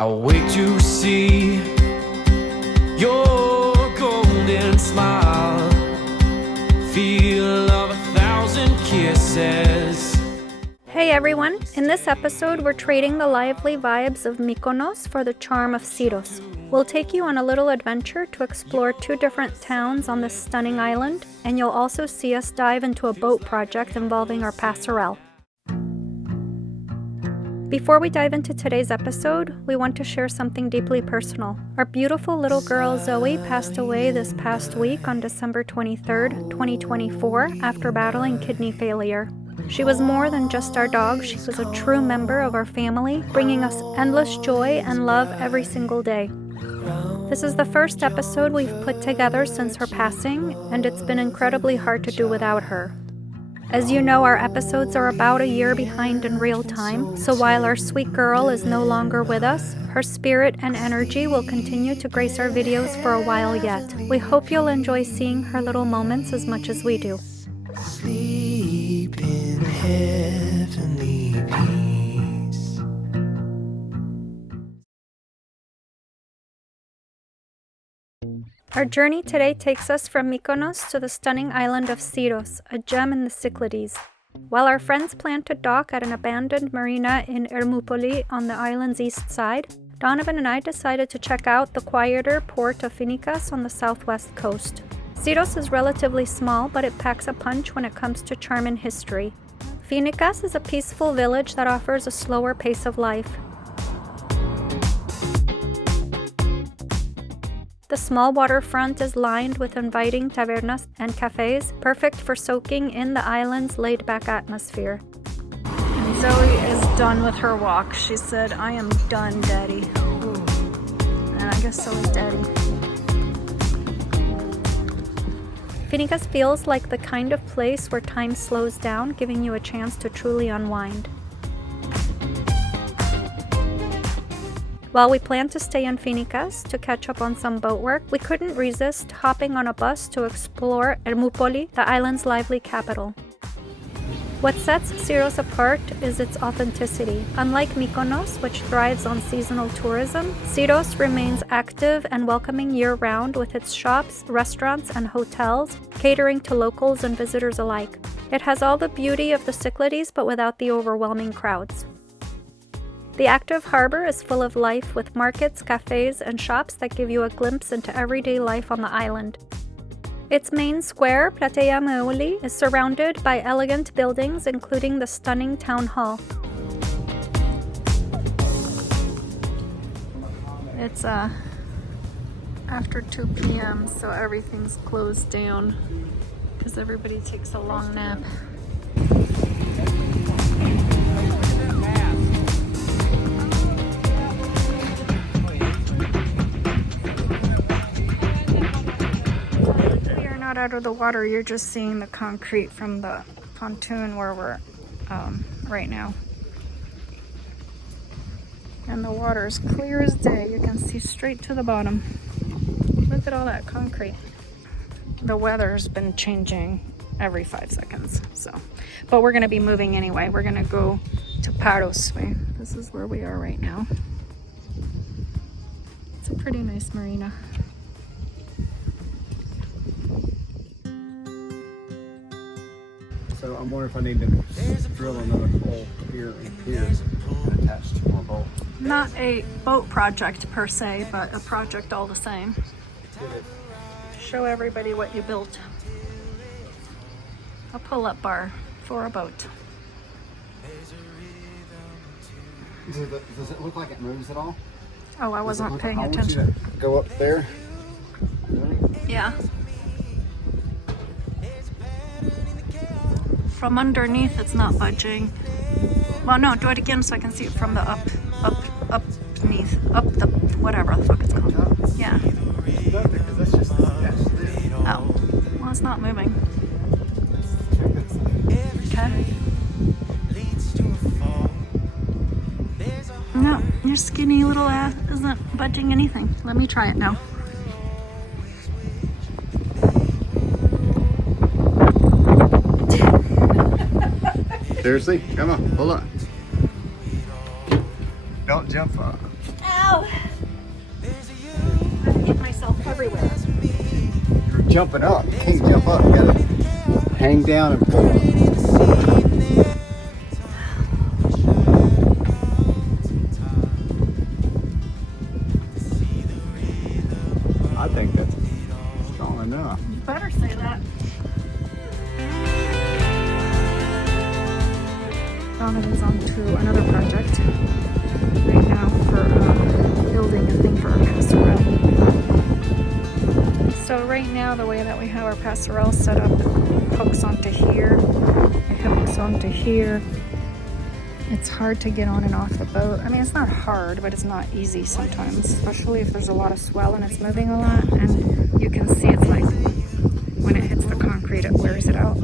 I'll wait to see your golden smile, feel of 1,000 kisses. Hey everyone! In this episode, we're trading the lively vibes of Mykonos for the charm of Syros. We'll take you on a little adventure to explore 2 different towns on this stunning island, and you'll also see us dive into a boat project involving our passerelle. Before we dive into today's episode, we want to share something deeply personal. Our beautiful little girl Zoe passed away this past week on December 23rd, 2024, after battling kidney failure. She was more than just our dog, she was a true member of our family, bringing us endless joy and love every single day. This is the first episode we've put together since her passing, and it's been incredibly hard to do without her. As you know, our episodes are about a year behind in real time, so while our sweet girl is no longer with us, her spirit and energy will continue to grace our videos for a while yet. We hope you'll enjoy seeing her little moments as much as we do. Sleep in heavenly peace. Our journey today takes us from Mykonos to the stunning island of Syros, a gem in the Cyclades. While our friends plan to dock at an abandoned marina in Ermoupoli on the island's east side, Donovan and I decided to check out the quieter port of Finikas on the southwest coast. Syros is relatively small, but it packs a punch when it comes to charm and history. Finikas is a peaceful village that offers a slower pace of life. The small waterfront is lined with inviting tavernas and cafes, perfect for soaking in the island's laid-back atmosphere. And Zoe is done with her walk. She said, "I am done, Daddy." Ooh. And I guess so is Daddy. Finikas feels like the kind of place where time slows down, giving you a chance to truly unwind. While we planned to stay in Finikas to catch up on some boat work, we couldn't resist hopping on a bus to explore Ermoupoli, the island's lively capital. What sets Syros apart is its authenticity. Unlike Mykonos, which thrives on seasonal tourism, Syros remains active and welcoming year-round with its shops, restaurants, and hotels, catering to locals and visitors alike. It has all the beauty of the Cyclades, but without the overwhelming crowds. The active harbor is full of life with markets, cafes, and shops that give you a glimpse into everyday life on the island. Its main square, Ermoupoli, is surrounded by elegant buildings, including the stunning town hall. It's after 2 p.m., so everything's closed down because everybody takes a long nap. Out of the water, you're just seeing the concrete from the pontoon where we're right now, and the water is clear as day. You can see straight to the bottom. Look at all that concrete. The weather's been changing every 5 seconds, but we're going to be moving anyway. We're going to go to Syros. This is where we are right now. It's a pretty nice marina. So I'm wondering if I need to drill another hole here and here and attach 2 more bolts. Not a boat project per se, but a project all the same. Show everybody what you built. A pull-up bar for a boat. Does it look like it moves at all? Oh, I wasn't paying I want attention. you to go up there. Yeah. From underneath, it's not budging. Well, no, do it again so I can see it from the beneath, the, whatever the fuck it's called. Yeah. Because that's just attached there. Oh, well, it's not moving. Okay. No, your skinny little ass isn't budging anything. Let me try it now. Seriously? Come on, hold on. Don't jump on. Ow! jumping up. You can't jump up. You gotta hang down and pull. I think that's strong enough. You better say that. Donovan's on to another project right now for building a thing for our passerelle. So right now the way that we have our passerelle set up, hooks onto here, it hooks onto here. It's hard to get on and off the boat. I mean, it's not hard, but it's not easy sometimes, especially if there's a lot of swell and it's moving a lot. And you can see it's like when it hits the concrete, it wears it out.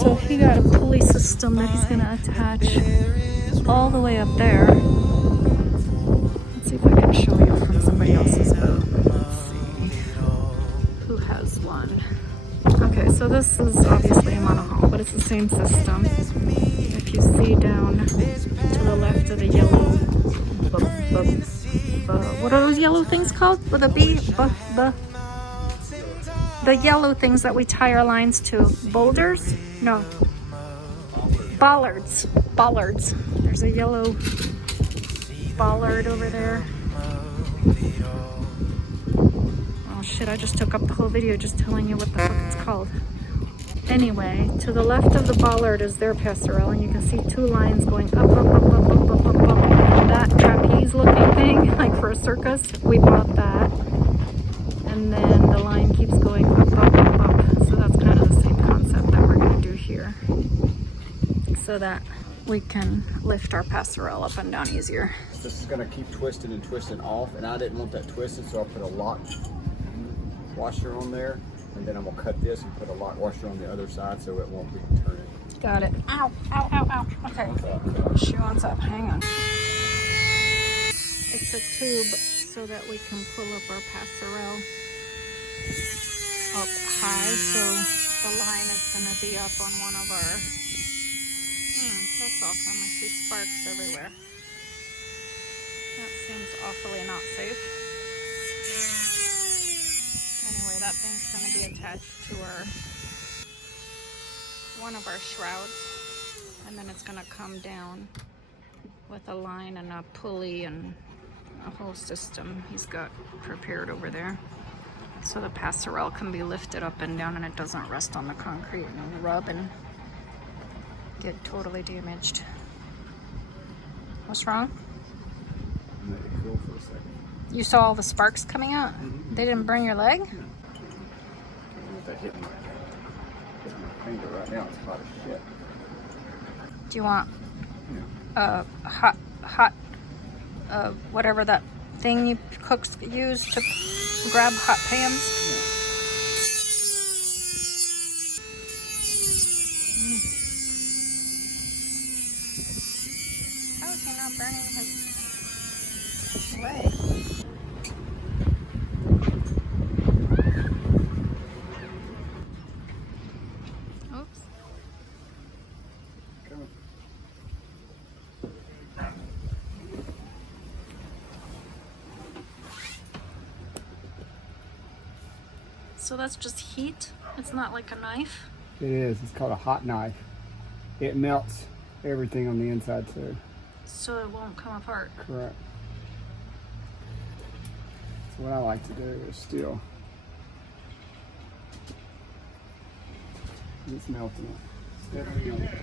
So he got a pulley system that he's gonna attach all the way up there. Let's see if I can show you from somebody else's boat. Let's see who has one. Okay, so this is obviously a monohull, but it's the same system. If you see down to the left of the yellow, what are those yellow things called? With a B? The yellow things that we tie our lines to. Boulders? No. Bollards. Bollards. There's a yellow bollard over there. Oh shit, I just took up the whole video just telling you what the fuck it's called. Anyway, to the left of the bollard is their passerelle, and you can see two lines going up. And that trapeze looking thing, like for a circus, we bought that. And then the line keeps going up. So that's kind of the same concept that we're going to do here. So that we can lift our passerelle up and down easier. This is gonna keep twisting and twisting off, and I didn't want that twisted, so I put a lock washer on there, and then I'm gonna cut this and put a lock washer on the other side so it won't be turning. Got it. Ow, ow, ow, ow. Okay. She wants up. Hang on. It's a tube so that we can pull up our passerelle up high, so the line is going to be up on one of our... that's awesome. I see sparks everywhere. That seems awfully not safe. Anyway, that thing's going to be attached to one of our shrouds, and then it's going to come down with a line and a pulley and a whole system he's got prepared over there. So the passerelle can be lifted up and down and it doesn't rest on the concrete and rub and get totally damaged. What's wrong? Let it cool for a second. You saw all the sparks coming out? Mm-hmm. They didn't burn your leg? No. That hit my finger right now. It's hot as shit. Do you want Yeah. hot whatever that thing you cooks use to grab hot pans? How is he not burning his leg? Oops. Come on. So that's just heat? It's not like a knife? It is. It's called a hot knife. It melts everything on the inside too. So it won't come apart. Correct. So what I like to do is still. It's melting it. Steadily melting.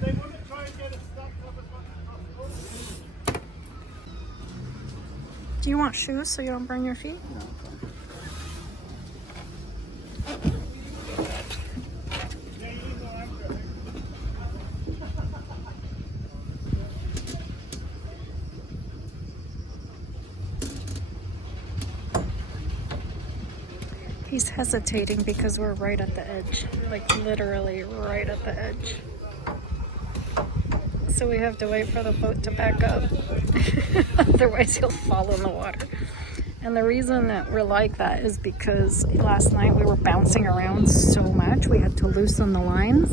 They want to try and get it stacked up as much as possible. Do you want shoes so you don't burn your feet? No, okay. Yeah, you need more anchor, I think. He's hesitating because we're right at the edge. Like literally right at the edge. So we have to wait for the boat to back up. Otherwise he'll fall in the water. And the reason that we're like that is because last night we were bouncing around so much we had to loosen the lines.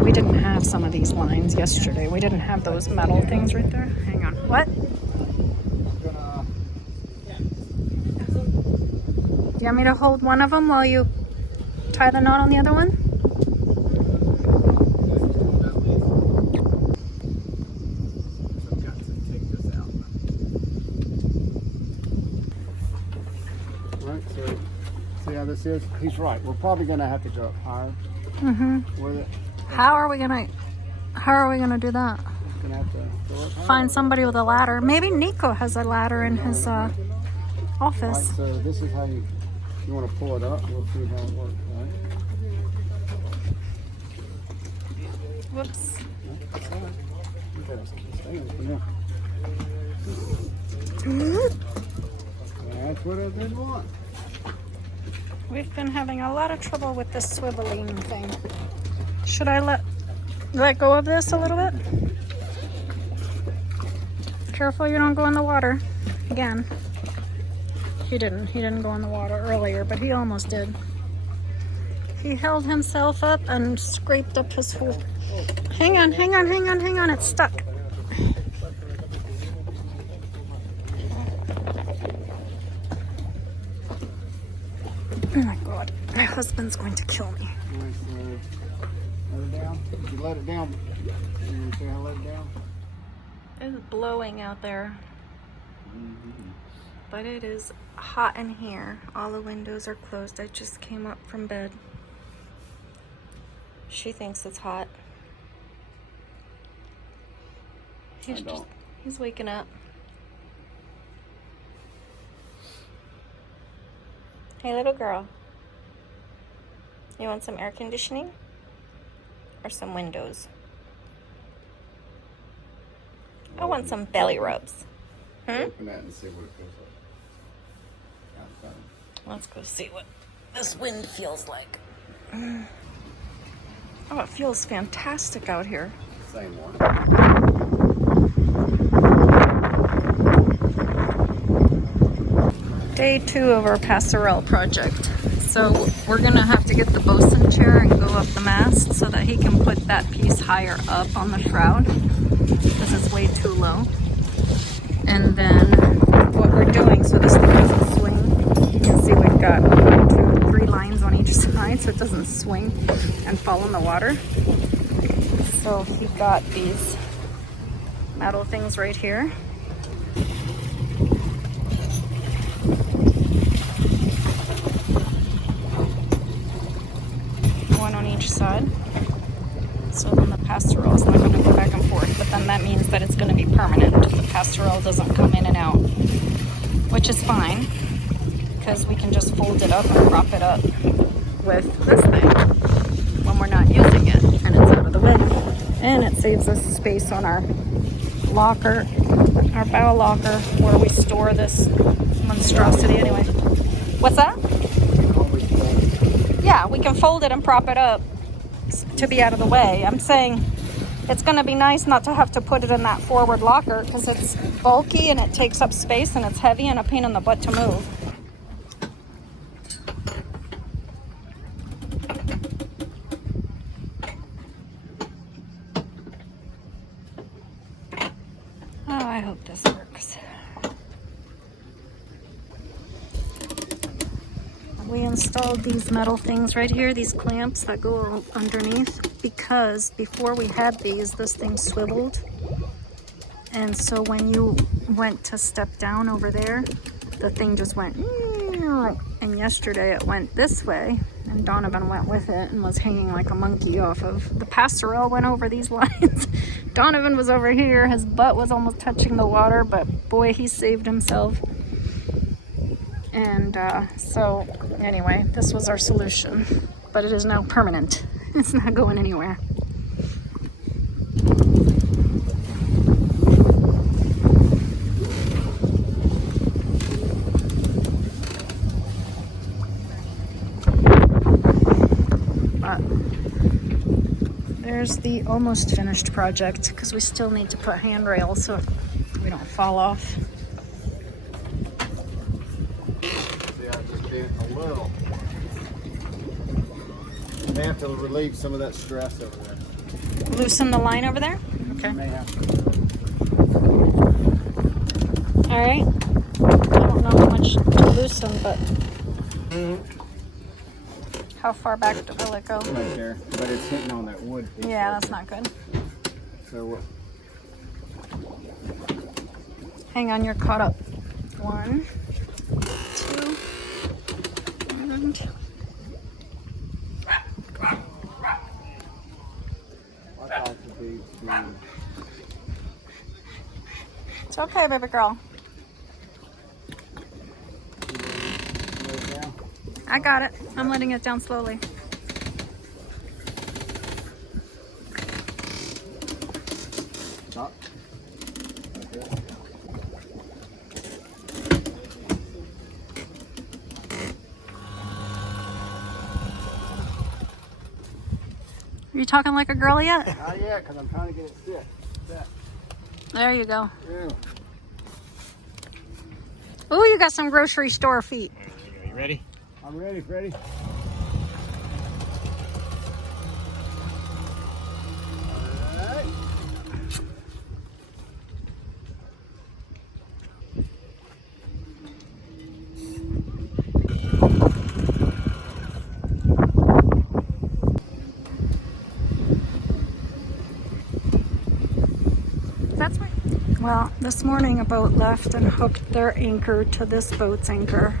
We didn't have some of these lines yesterday. We didn't have those metal things right there. Hang on. What? you want me to hold one of them while you tie the knot on the other one? Right, so see how this is? He's right. We're probably going to have to go up higher with it. How are we gonna do that? Gonna have to go up higher. Find somebody with a ladder. Maybe Nico has a ladder in his Right, office. so this is how you want to pull it up. We'll see how it works, right? Whoops. That's all right. You gotta stay on for now. That's what I did want. We've been having a lot of trouble with this swiveling thing. Should I let go of this a little bit? Careful you don't go in the water again. He didn't go in the water earlier, but he almost did. He held himself up and scraped up his foot. Hang on, it's stuck. Oh my God, my husband's going to kill me. Let it down. If you let it down, you want to see how I let it down? It's blowing out there. But it is hot in here. All the windows are closed. I just came up from bed. She thinks it's hot. He's waking up. Hey, little girl. You want some air conditioning? Or some windows? I want some belly rubs. Open that and see what it feels like. Outside. Let's go see what this wind feels like. Oh, it feels fantastic out here. Same one. Day 2 of our passerelle project. So we're gonna have to get the bosun chair and go up the mast so that he can put that piece higher up on the shroud because it's way too low. And then what we're doing so this thing doesn't swing, you can see we've got 1, 2, 3 lines on each side so it doesn't swing and fall in the water. So he got these metal things right here. One on each side. So then the passerelle is not going to go back and forth, but then that means that it's going to be permanent. The passerelle doesn't come in and out, which is fine because we can just fold it up and prop it up with this thing when we're not using it and it's out of the way. And it saves us space on our locker, our bow locker, where we store this monstrosity anyway. What's that? Yeah, we can fold it and prop it up to be out of the way. I'm saying it's going to be nice not to have to put it in that forward locker because it's bulky and it takes up space and it's heavy and a pain in the butt to move. Oh, I hope this works. We installed these metal things right here, these clamps that go underneath, because before we had these, this thing swiveled. And so when you went to step down over there, the thing just went, and yesterday it went this way, and Donovan went with it and was hanging like a monkey off of, the passerelle went over these lines. Donovan was over here, his butt was almost touching the water, but boy, he saved himself. And so anyway, this was our solution, but it is now permanent. It's not going anywhere. But there's the almost finished project because we still need to put handrails so we don't fall off. A little. They have to relieve some of that stress over there. Loosen the line over there? Okay. May have to. All right. I don't know how much to loosen, but How far back will it go? Right there, but it's hitting on that wood piece. Yeah, right that's not good. there. So Hang on, you're caught up. 1, 2, and I thought it would be to it's okay, baby girl. lay it down. I got it. I'm letting it down slowly. Stop. Right there. Are you talking like a girl yet? Not yet, because I'm trying to get it sit. Set. There you go. Yeah. Ooh, you got some grocery store feet. You ready? I'm ready, Freddie. Alright. That's right. Well, this morning a boat left and hooked their anchor to this boat's anchor.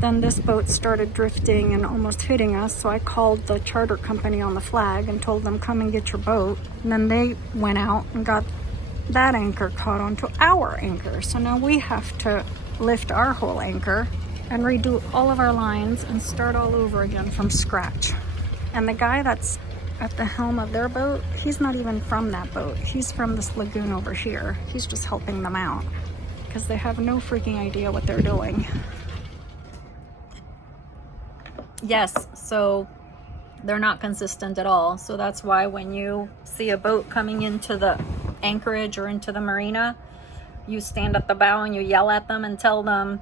Then this boat started drifting and almost hitting us, so I called the charter company on the flag and told them, come and get your boat. And then they went out and got that anchor caught onto our anchor. So now we have to lift our whole anchor and redo all of our lines and start all over again from scratch. And the guy that's at the helm of their boat, he's not even from that boat. He's from this lagoon over here. He's just helping them out because they have no freaking idea what they're doing. Yes, so they're not consistent at all. So that's why when you see a boat coming into the anchorage or into the marina, you stand at the bow and you yell at them and tell them,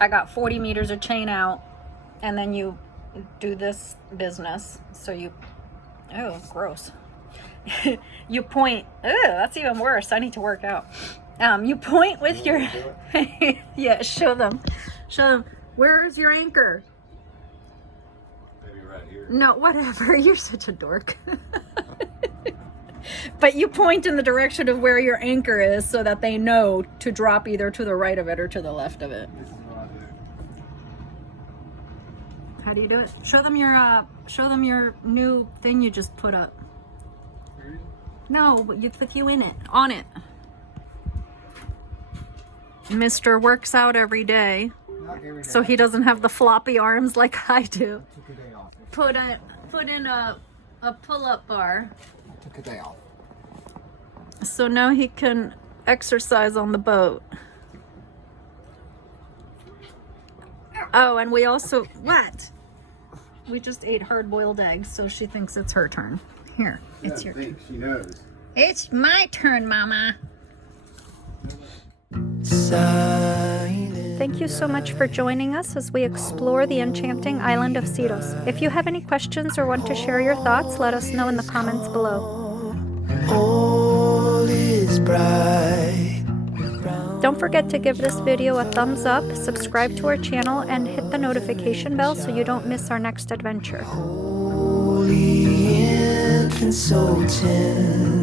I got 40 meters of chain out. And then you do this business. So you, oh, gross. You point, oh, that's even worse. I need to work out. You point with your, yeah, show them, where's your anchor? Maybe right here. No, whatever. You're such a dork. But you point in the direction of where your anchor is so that they know to drop either to the right of it or to the left of it. This is what I do. How do you do it? Show them your new thing you just put up. No, but you put you in it, on it. Mr. works out every day, Not every day. so he doesn't have the floppy arms like I do. Took a day off. Put in a pull-up bar. Took a day off. So now he can exercise on the boat. Oh, and we also, what? We just ate hard-boiled eggs, so she thinks it's her turn. Here, it's your turn. She knows. It's my turn, Mama. Silent. Thank you so much for joining us as we explore the enchanting island of Syros. If you have any questions or want to share your thoughts, let us know in the comments below. All is bright. Don't forget to give this video a thumbs up, subscribe to our channel, and hit the notification bell so you don't miss our next adventure. Holy infant, so tender.